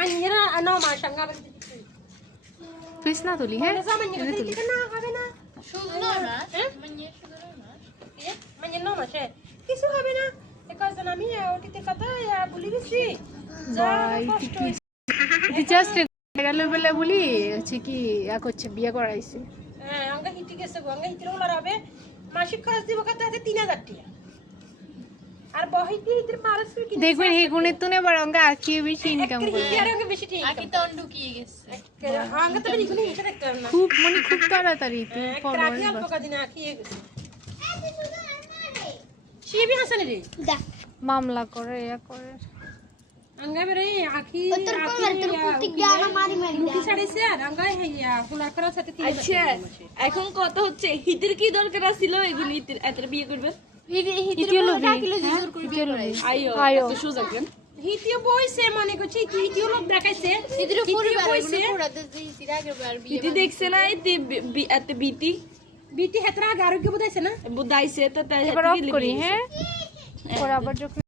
Manira ano masanga ba? ফিস না তুলি হ্যাঁ Manira tuloy ka na, হবে না। সুন্দর মাছ মানে সুন্দর মাছ Manira no mashe। কিছু হবে না। এখন আমি ওটিতে কথা বলি গেছি। যা কষ্ট হইছে। জাস্ট গেল বলে বলি হচ্ছে কি এক হচ্ছে বিয়ে করাইছে হ্যাঁ আঙ্গা হিটি গেছে আঙ্গা হিটির ওলার হবে মাসিক খরচ দিব কত আছে 3000 টাকা আর বহিতি হিটির মারস কি দেখবেন এই গুণের তুনে বরঙ্গা আর কি বেশি ইনকাম করে হিটি আর আঙ্গা বেশি ঠিক আকি তো ঢুকিয়ে গেছে আঙ্গা তো বেশি হিটি দেখতে না খুব মানে খুব তাড়াতাড়ি তুই রাখি অল্প কদিন আখিয়ে গেছে শিবি হাসানি রে মামলা করে ইয়া করে আঙ্গা বেরে আখি মুখি ছাড়াইছে আর আঙ্গা হেয়া ফুলার করার সাথে 3000 আচ্ছা এখন কত হচ্ছে হিতের কি দরকার ছিল এগুলি এত বিয়ে করবে আইও তো সুযোগ দেন হিটিও বইছে মনে করছি হিটিও লোক দেখাইছে হিটিও বইছে হিতি দেখছে না এত বিটি বিটি হেতরা আগে আরোগ্য বুঝাইছে না বুদাইছে তো তাই এবার অফ করি হ্যাঁ পরে আবার যখন